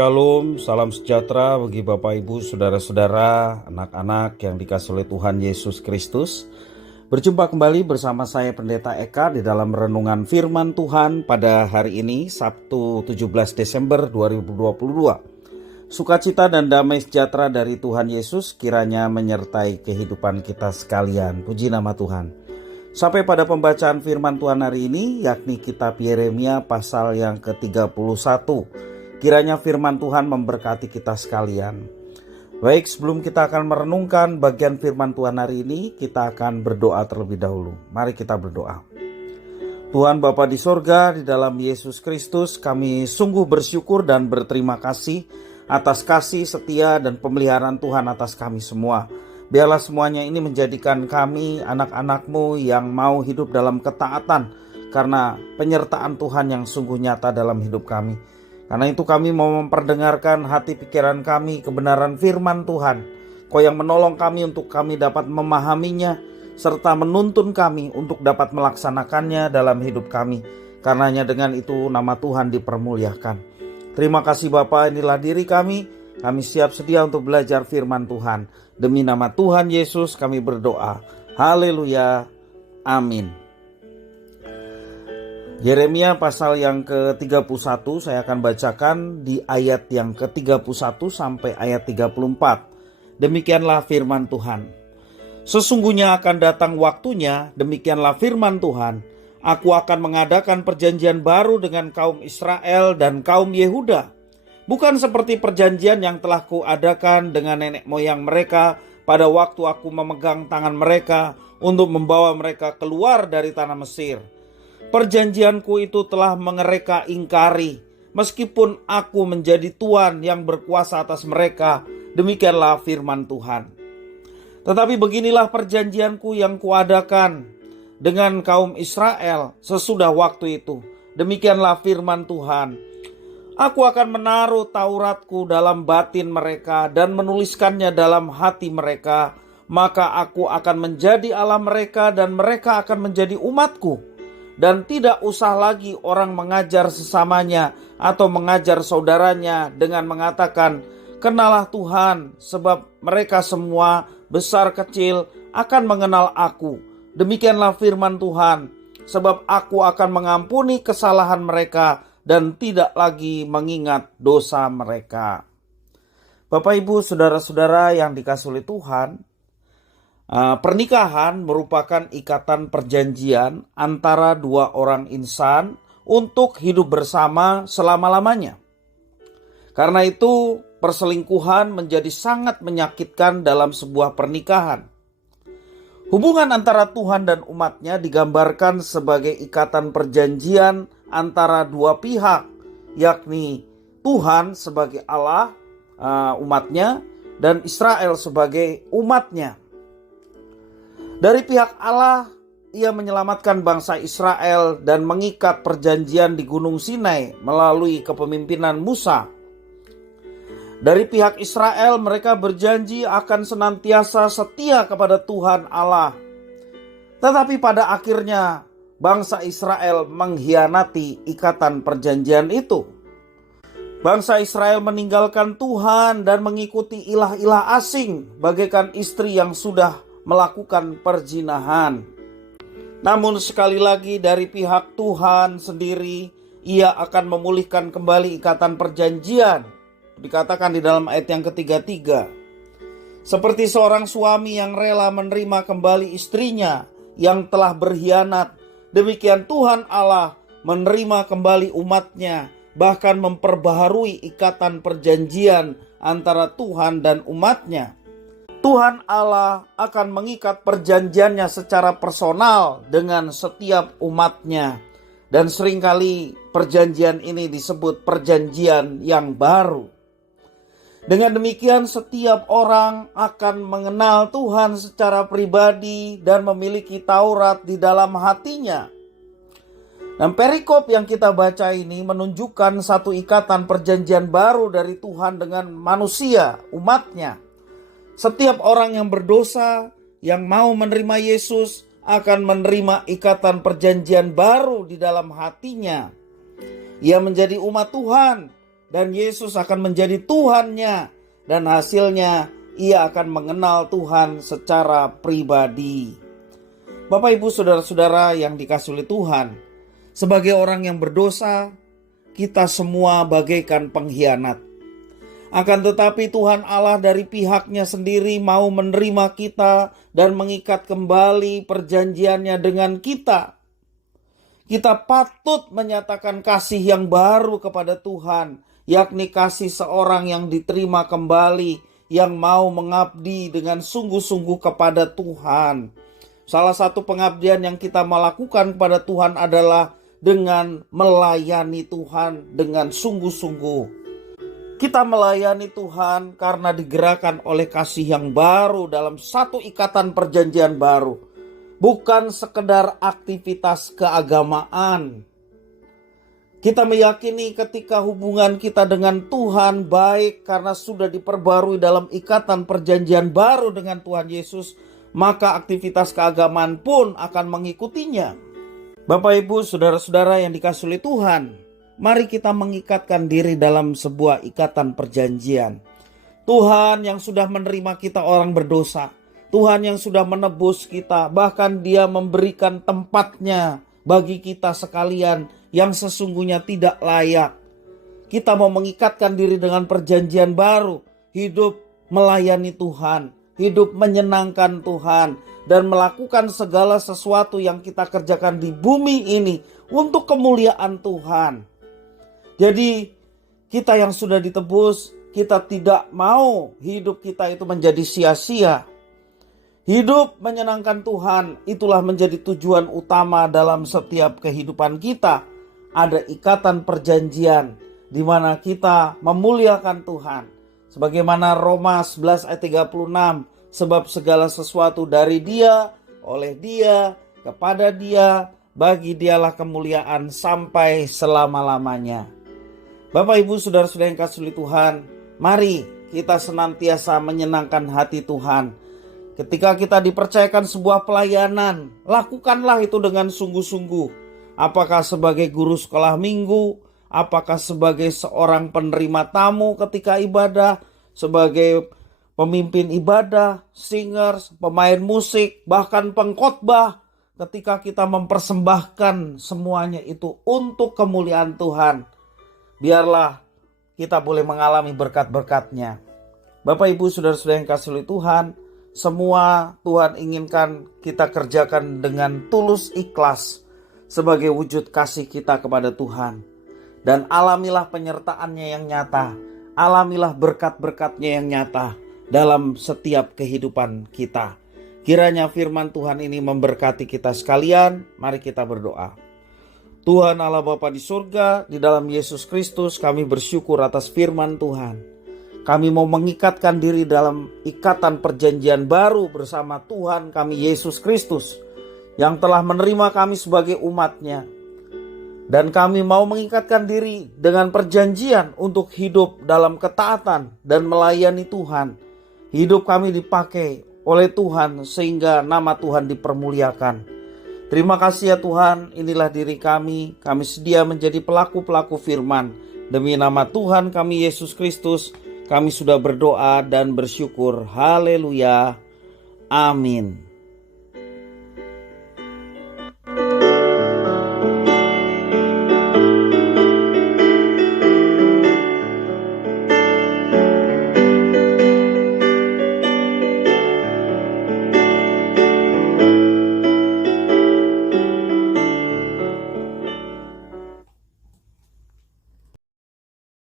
Shalom, salam sejahtera bagi Bapak Ibu, Saudara-saudara, anak-anak yang dikasihi oleh Tuhan Yesus Kristus. Berjumpa kembali bersama saya Pendeta Eka di dalam renungan firman Tuhan pada hari ini, Sabtu 17 Desember 2022. Sukacita dan damai sejahtera dari Tuhan Yesus kiranya menyertai kehidupan kita sekalian. Puji nama Tuhan. Sampai pada pembacaan firman Tuhan hari ini, yakni kitab Yeremia pasal yang ke-31. Kiranya firman Tuhan memberkati kita sekalian. Baik, sebelum kita akan merenungkan bagian firman Tuhan hari ini, kita akan berdoa terlebih dahulu. Mari kita berdoa. Tuhan Bapa di sorga, di dalam Yesus Kristus, kami sungguh bersyukur dan berterima kasih atas kasih setia dan pemeliharaan Tuhan atas kami semua. Biarlah semuanya ini menjadikan kami anak-anak-Mu yang mau hidup dalam ketaatan karena penyertaan Tuhan yang sungguh nyata dalam hidup kami. Karena itu kami mau memperdengarkan hati pikiran kami kebenaran firman Tuhan. Kau yang menolong kami untuk kami dapat memahaminya, serta menuntun kami untuk dapat melaksanakannya dalam hidup kami. Karenanya dengan itu nama Tuhan dipermuliakan. Terima kasih Bapa, inilah diri kami. Kami siap sedia untuk belajar firman Tuhan. Demi nama Tuhan Yesus kami berdoa. Haleluya. Amin. Yeremia pasal yang ke-31 saya akan bacakan di ayat yang ke-31 sampai ayat 34. Demikianlah firman Tuhan. Sesungguhnya akan datang waktunya, demikianlah firman Tuhan, aku akan mengadakan perjanjian baru dengan kaum Israel dan kaum Yehuda. Bukan seperti perjanjian yang telah kuadakan dengan nenek moyang mereka pada waktu aku memegang tangan mereka untuk membawa mereka keluar dari tanah Mesir. Perjanjianku itu telah mereka ingkari, meskipun aku menjadi Tuhan yang berkuasa atas mereka. Demikianlah firman Tuhan. Tetapi beginilah perjanjianku yang kuadakan dengan kaum Israel sesudah waktu itu. Demikianlah firman Tuhan. Aku akan menaruh Tauratku dalam batin mereka dan menuliskannya dalam hati mereka. Maka aku akan menjadi Allah mereka dan mereka akan menjadi umatku. Dan tidak usah lagi orang mengajar sesamanya atau mengajar saudaranya dengan mengatakan, kenalah Tuhan, sebab mereka semua besar kecil akan mengenal aku. Demikianlah firman Tuhan, sebab aku akan mengampuni kesalahan mereka dan tidak lagi mengingat dosa mereka. Bapak Ibu, saudara-saudara yang dikasihi oleh Tuhan, pernikahan merupakan ikatan perjanjian antara dua orang insan untuk hidup bersama selama-lamanya. Karena itu perselingkuhan menjadi sangat menyakitkan dalam sebuah pernikahan. Hubungan antara Tuhan dan umatnya digambarkan sebagai ikatan perjanjian antara dua pihak, yakni Tuhan sebagai Allah umatnya dan Israel sebagai umatnya. Dari pihak Allah, ia menyelamatkan bangsa Israel dan mengikat perjanjian di Gunung Sinai melalui kepemimpinan Musa. Dari pihak Israel, mereka berjanji akan senantiasa setia kepada Tuhan Allah. Tetapi pada akhirnya, bangsa Israel mengkhianati ikatan perjanjian itu. Bangsa Israel meninggalkan Tuhan dan mengikuti ilah-ilah asing, bagaikan istri yang sudah melakukan perzinahan. Namun sekali lagi dari pihak Tuhan sendiri, ia akan memulihkan kembali ikatan perjanjian. Dikatakan di dalam ayat yang ke-33. Seperti seorang suami yang rela menerima kembali istrinya yang telah berkhianat, demikian Tuhan Allah menerima kembali umatnya, bahkan memperbaharui ikatan perjanjian antara Tuhan dan umatnya. Tuhan Allah akan mengikat perjanjiannya secara personal dengan setiap umatnya. Dan seringkali perjanjian ini disebut perjanjian yang baru. Dengan demikian setiap orang akan mengenal Tuhan secara pribadi dan memiliki Taurat di dalam hatinya. Dan perikop yang kita baca ini menunjukkan satu ikatan perjanjian baru dari Tuhan dengan manusia, umatnya. Setiap orang yang berdosa, yang mau menerima Yesus, akan menerima ikatan perjanjian baru di dalam hatinya. Ia menjadi umat Tuhan dan Yesus akan menjadi Tuhannya, dan hasilnya ia akan mengenal Tuhan secara pribadi. Bapak, Ibu, saudara-saudara yang dikasihi oleh Tuhan, sebagai orang yang berdosa, kita semua bagaikan pengkhianat. Akan tetapi Tuhan Allah dari pihaknya sendiri mau menerima kita dan mengikat kembali perjanjiannya dengan kita. Kita patut menyatakan kasih yang baru kepada Tuhan, yakni kasih seorang yang diterima kembali, yang mau mengabdi dengan sungguh-sungguh kepada Tuhan. Salah satu pengabdian yang kita melakukan kepada Tuhan adalah dengan melayani Tuhan dengan sungguh-sungguh. Kita melayani Tuhan karena digerakkan oleh kasih yang baru dalam satu ikatan perjanjian baru. Bukan sekedar aktivitas keagamaan. Kita meyakini ketika hubungan kita dengan Tuhan baik karena sudah diperbarui dalam ikatan perjanjian baru dengan Tuhan Yesus, maka aktivitas keagamaan pun akan mengikutinya. Bapak, Ibu, saudara-saudara yang dikasihi oleh Tuhan, mari kita mengikatkan diri dalam sebuah ikatan perjanjian. Tuhan yang sudah menerima kita orang berdosa, Tuhan yang sudah menebus kita, bahkan Dia memberikan tempatnya bagi kita sekalian yang sesungguhnya tidak layak. Kita mau mengikatkan diri dengan perjanjian baru, hidup melayani Tuhan, hidup menyenangkan Tuhan, dan melakukan segala sesuatu yang kita kerjakan di bumi ini untuk kemuliaan Tuhan. Jadi kita yang sudah ditebus, kita tidak mau hidup kita itu menjadi sia-sia. Hidup menyenangkan Tuhan, itulah menjadi tujuan utama dalam setiap kehidupan kita. Ada ikatan perjanjian di mana kita memuliakan Tuhan. Sebagaimana Roma 11 ayat 36, sebab segala sesuatu dari Dia, oleh Dia, kepada Dia, bagi Dialah kemuliaan sampai selama-lamanya. Bapak, Ibu, saudara-saudara yang kasih Tuhan, mari kita senantiasa menyenangkan hati Tuhan. Ketika kita dipercayakan sebuah pelayanan, lakukanlah itu dengan sungguh-sungguh. Apakah sebagai guru sekolah minggu, apakah sebagai seorang penerima tamu ketika ibadah, sebagai pemimpin ibadah, singers, pemain musik, bahkan pengkhotbah. Ketika kita mempersembahkan semuanya itu untuk kemuliaan Tuhan, biarlah kita boleh mengalami berkat-berkat-Nya. Bapak, Ibu, saudara-saudara yang kasih oleh Tuhan, semua Tuhan inginkan kita kerjakan dengan tulus ikhlas sebagai wujud kasih kita kepada Tuhan. Dan alamilah penyertaan-Nya yang nyata, alamilah berkat-berkat-Nya yang nyata dalam setiap kehidupan kita. Kiranya firman Tuhan ini memberkati kita sekalian. Mari kita berdoa. Tuhan Allah Bapa di surga, di dalam Yesus Kristus kami bersyukur atas firman Tuhan. Kami mau mengikatkan diri dalam ikatan perjanjian baru bersama Tuhan kami Yesus Kristus yang telah menerima kami sebagai umat-Nya. Dan kami mau mengikatkan diri dengan perjanjian untuk hidup dalam ketaatan dan melayani Tuhan. Hidup kami dipakai oleh Tuhan sehingga nama Tuhan dipermuliakan. Terima kasih ya Tuhan, inilah diri kami sedia menjadi pelaku-pelaku firman. Demi nama Tuhan kami Yesus Kristus, kami sudah berdoa dan bersyukur. Haleluya. Amin.